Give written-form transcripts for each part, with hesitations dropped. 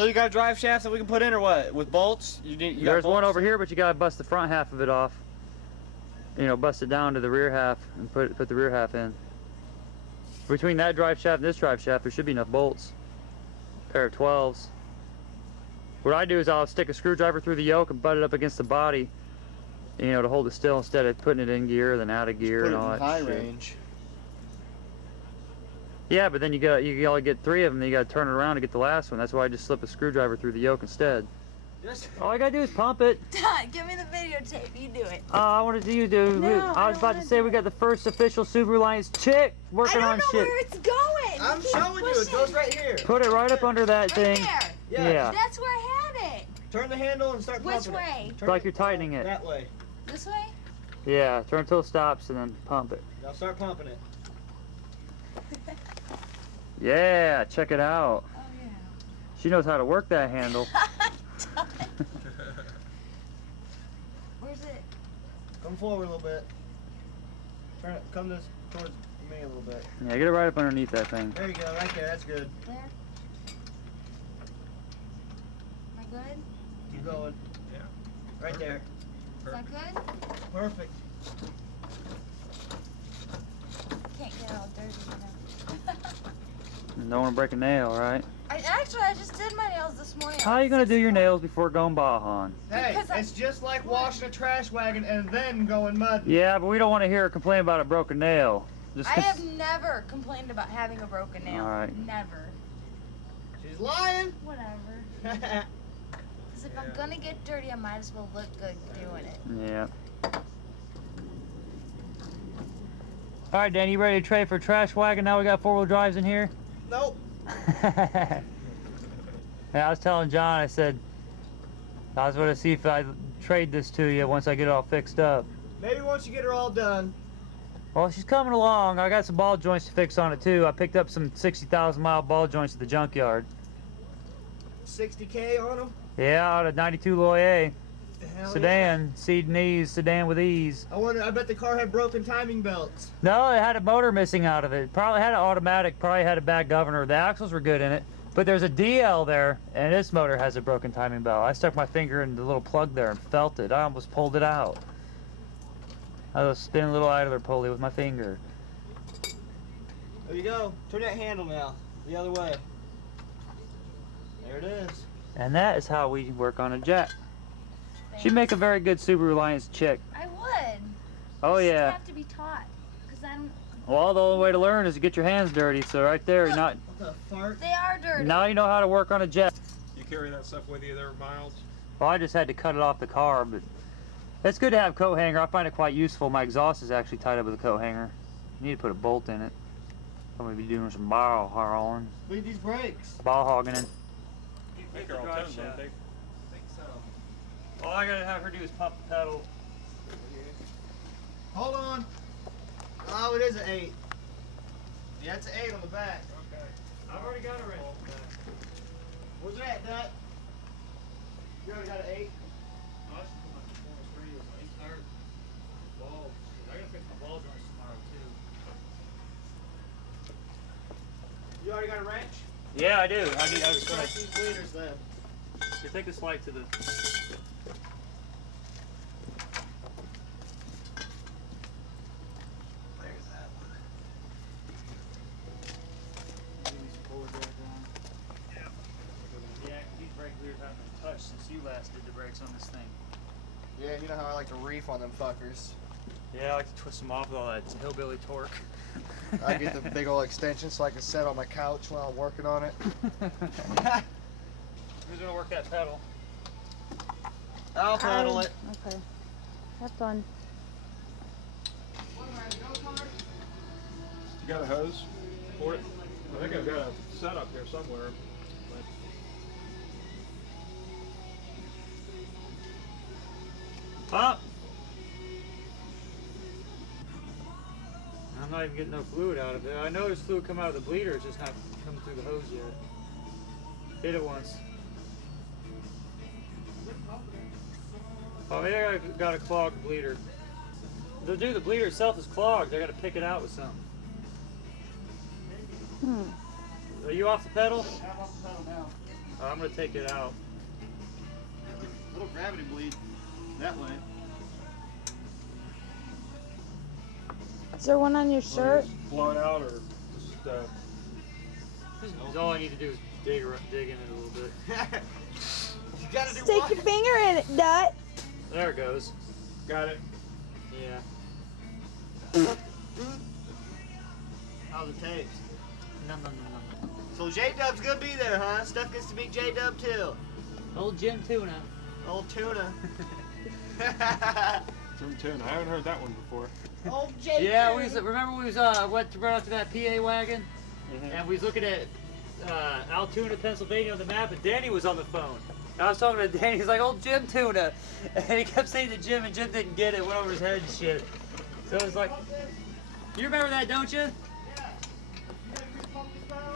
So you got a drive shaft that we can put in or what? With bolts? There's one over here, but you gotta bust the front half of it off. You know, bust it down to the rear half and put the rear half in. Between that drive shaft and this drive shaft, there should be enough bolts. Pair of 12s. What I do is I'll stick a screwdriver through the yoke and butt it up against the body, you know, to hold it still instead of putting it in gear, then out of gear and all that high shit. range. Yeah, but then you only get 3 of them, then you gotta turn it around to get the last one. That's why I just slip a screwdriver through the yoke instead. All I gotta do is pump it. Dad, give me the videotape. You do it. I wanted to you do. No, I was about to say we got the first official Subaru Alliance chick working on shit. I don't know where it's going. I'm showing you. It goes right here. Put it right up under that thing. There. Yeah. That's where I had it. Turn the handle and start pumping Which way? It's like you're tightening it. That way. This way? Yeah. Turn until it stops and then pump it. Now start pumping it. Yeah. Check it out. Oh yeah. She knows how to work that handle. Where's it? Come forward a little bit. Turn it. Come towards me a little bit. Yeah. Get it right up underneath that thing. There you go. Right there. That's good. There. Am I good? Keep going. Yeah. Right there. Is that good? Perfect. Can't get it all dirty, you know. Don't want to break a nail, right? I just did my nails this morning. How are you gonna do your nails before going Bajan? Hey, it's just like washing a trash wagon and then going mud. Yeah, but we don't want to hear her complain about a broken nail. I have never complained about having a broken nail. All right. Never. She's lying. Whatever. Because if I'm gonna get dirty, I might as well look good doing it. Yeah. All right, Dan, you ready to trade for a trash wagon? Now we got 4-wheel drives in here. Nope. Yeah, I was telling John, I said, I was going to see if I trade this to you once I get it all fixed up. Maybe once you get her all done. Well, she's coming along. I got some ball joints to fix on it too. I picked up some 60,000 mile ball joints at the junkyard. 60K on them? Yeah, out of 92 Loyer. Hell Sedan, seed and ease, sedan with ease. I bet the car had broken timing belts. No, it had a motor missing out of it. Probably had an automatic, probably had a back governor. The axles were good in it. But there's a DL there, and this motor has a broken timing belt. I stuck my finger in the little plug there and felt it. I almost pulled it out. I was spinning a little idler pulley with my finger. There you go. Turn that handle now. The other way. There it is. And that is how we work on a jack. She'd make a very good Subaru Alliance chick. I would. Oh You yeah. have to be taught. Because I'm. Well, the only way to learn is to get your hands dirty. So right there, you're not. What the fart? They are dirty. Now you know how to work on a jet. You carry that stuff with you there, Miles? Well, I just had to cut it off the car, but it's good to have a coat hanger. I find it quite useful. My exhaust is actually tied up with a coat hanger. You need to put a bolt in it. I'm gonna be doing some ball hauling. Look at these brakes. Ball hogging in. I think they're all 10, don't they? I think so. All I gotta have her do is pump the pedal. Hold on. Oh, it is an 8. Yeah, it's an 8 on the back. Okay. I've already got a wrench. Where's it at, Dad? You already got an 8? I should put my performance radios on. He's tired. Balls. I gotta fix my ball joints tomorrow too. You already got a wrench? Yeah, I do. I was Start gonna. these bleeders then. You take this light to the. There's that one. Yeah, these brake leaders haven't been touched since you last did the brakes on this thing. Yeah, you know how I like to reef on them fuckers. Yeah, I like to twist them off with all that hillbilly torque. I get the big old extension so I can sit on my couch while I'm working on it. Who's gonna work that pedal? I'll pedal it. Okay. Have fun. You got a hose for it? I think I've got a setup here somewhere. Up! I'm not even getting no fluid out of it. I know there's fluid coming out of the bleeder, it's just not coming through the hose yet. Hit it once. Oh, maybe I got a clogged bleeder. Dude, the bleeder itself is clogged. I gotta pick it out with something. Are you off the pedal? I'm off the pedal now. I'm gonna take it out. Little gravity bleed that way. Is there one on your shirt? Blown out or just All I need to do is dig in it a little bit. You gotta do Stick what? your finger in it, Dut. There it goes. got it. Yeah. How's it taste? No. So J-Dub's gonna be there, huh? Steph gets to meet J-Dub too. Old Jim Tuna. Old tuna. Jim Tune. I haven't heard that one before. Old J. Yeah, remember we went to run up to that PA wagon, and we was looking at Altoona, Pennsylvania on the map, and Danny was on the phone. And I was talking to Danny. He's like, "Old Jim Tuna," and he kept saying to Jim, and Jim didn't get it. Went over his head and shit. So it was like, you remember that, don't you?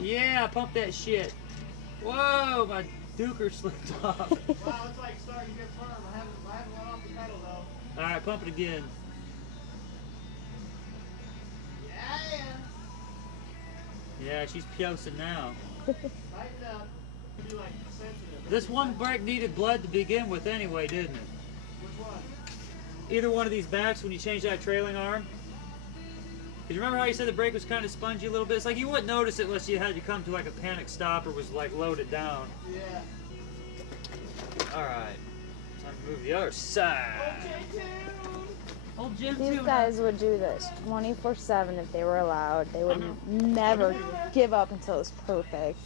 Yeah, pump that shit. Whoa, my duker slipped off. Wow, it's like starting to get firm. I haven't went off the pedal though. All right, pump it again. Yeah. Yeah, she's piosing now. Tighten up. Be like sensitive. This one brake needed blood to begin with anyway, didn't it? Which one? Either one of these backs when you change that trailing arm. Cause you remember how you said the brake was kind of spongy a little bit? It's like you wouldn't notice it unless you had to come to like a panic stop or was like loaded down. Yeah. Alright. Time to move the other side. Old Jim These Tuna. guys would do this 24/7 if they were allowed. They would never give up until it's perfect.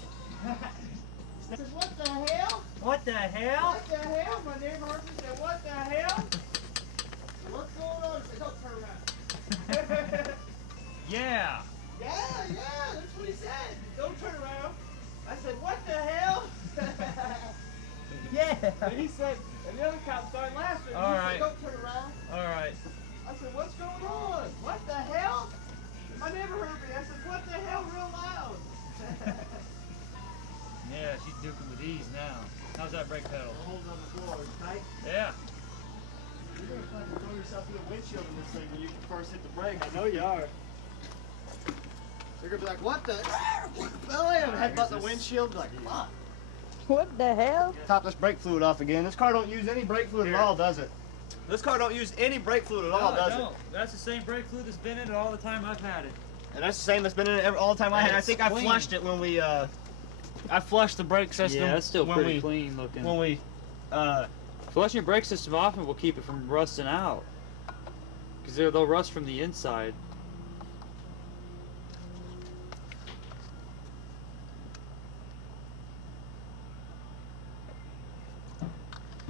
What the hell? What the hell? What the hell? My neighbor heard me say, what the hell? What's going on? I said, don't turn around. Yeah. Yeah, that's what he said. Don't turn around. I said, what the hell? Yeah. And he said, and the other cop started laughing. All He right. said, don't turn around. Alright. I said, what's going on? What the hell? My neighbor heard me. I said, what the hell, real loud? Yeah, she's duking with ease now. How's that brake pedal? Holding on the floor, it's tight. Yeah. You're going to fucking throw yourself through the windshield in this thing when you first hit the brake. I know you are. You're going to be like, what the? Oh, yeah. Headbutt the windshield. Be like, fuck. What the hell? Top this brake fluid off again. This car don't use any brake fluid at all, does it? This car don't use any brake fluid at all, does it? That's the same brake fluid that's been in it all the time I've had it. And that's the same that's been in it all the time I had. I think I flushed it when we, I flushed the brake system. Yeah, that's still when pretty we, clean looking. When we, Flushing your brake system often will keep it from rusting out. Because they'll rust from the inside.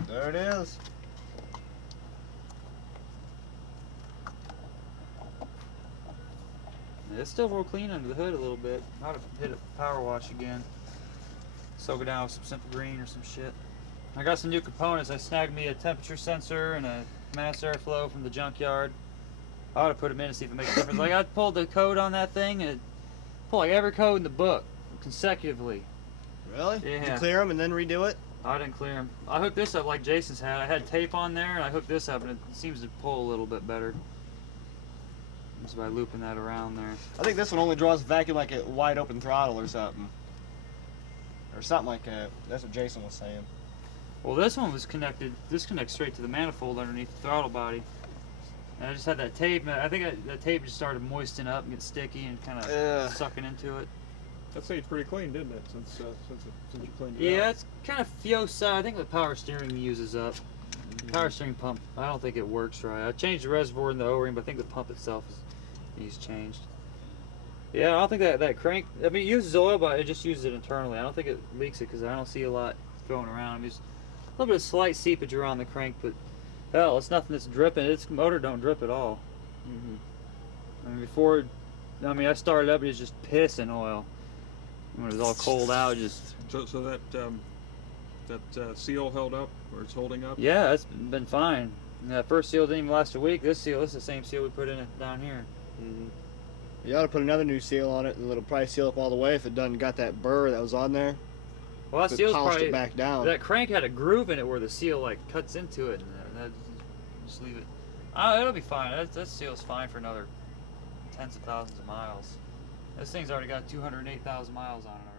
There it is. It's still real clean under the hood a little bit. I ought to hit a power wash again. Soak it down with some simple green or some shit. I got some new components. I snagged me a temperature sensor and a mass airflow from the junkyard. I ought to put them in and see if it makes a difference. Like I pulled the code on that thing and it pulled like every code in the book consecutively. Really? Did you Yeah. clear them and then redo it? I didn't clear them. I hooked this up like Jason's had. I had tape on there and I hooked this up and it seems to pull a little bit better. Just by looping that around there. I think this one only draws vacuum like a wide open throttle or something. Or something like that. That's what Jason was saying. Well, this one was connected. This connects straight to the manifold underneath the throttle body. And I just had that tape. I think that tape just started moistening up and get sticky and kind of sucking into it. That stayed pretty clean, didn't it? Since you cleaned it out. Yeah, it's kind of fiosa. I think the power steering uses up. The power steering pump, I don't think it works right. I changed the reservoir in the O-ring, but I think the pump itself needs changed. Yeah, I don't think that crank, I mean, it uses oil, but it just uses it internally. I don't think it leaks it because I don't see a lot going around. I mean, there's a little bit of slight seepage around the crank, but hell, it's nothing that's dripping. Its motor don't drip at all. I mean, before, I started up, it was just pissing oil. When it was all cold out, just... So that seal held up, or it's holding up? Yeah, it's been fine. And that first seal didn't even last a week. This is the same seal we put in it down here. You ought to put another new seal on it and it'll probably seal up all the way if it doesn't got that burr that was on there. Well, that But seal's polished probably... it back down. That crank had a groove in it where the seal like cuts into it, and that, just leave it. It'll be fine. That seal's fine for another tens of thousands of miles. This thing's already got 208,000 miles on it already.